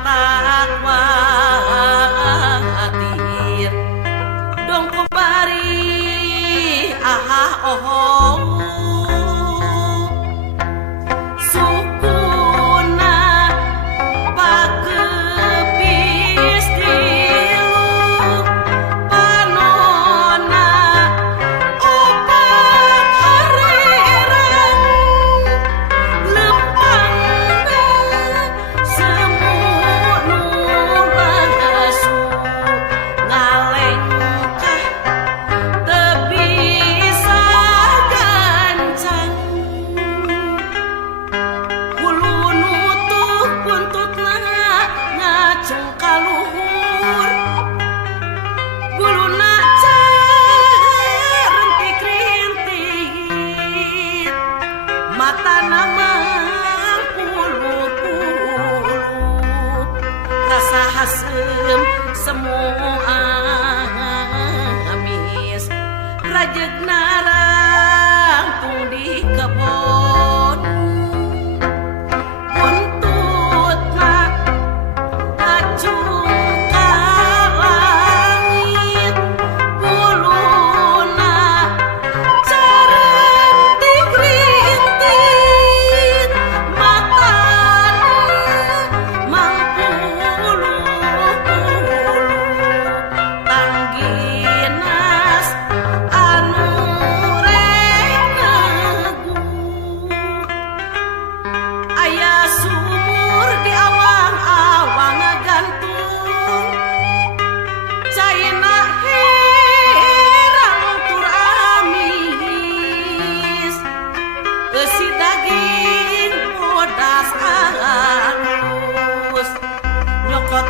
mata watir dong kembali oh sukuna pakepis tilu panona opat harirang lempangna semu nu bangsu ngalengkah teu bisa gancang hulu nutup buntutna ngacung ka luhur guluna rintik-rintik matana mangpulu-pulu rasa hasem semua amis rajegna rampung di kebon buntutna ngacung ka langit buluna carentik-rintik matana mangpulu-pulu tangginas anu rek negu aya sumur di awang-awang ngagantung caina herang tur amis eusi daging bodas alus nyokot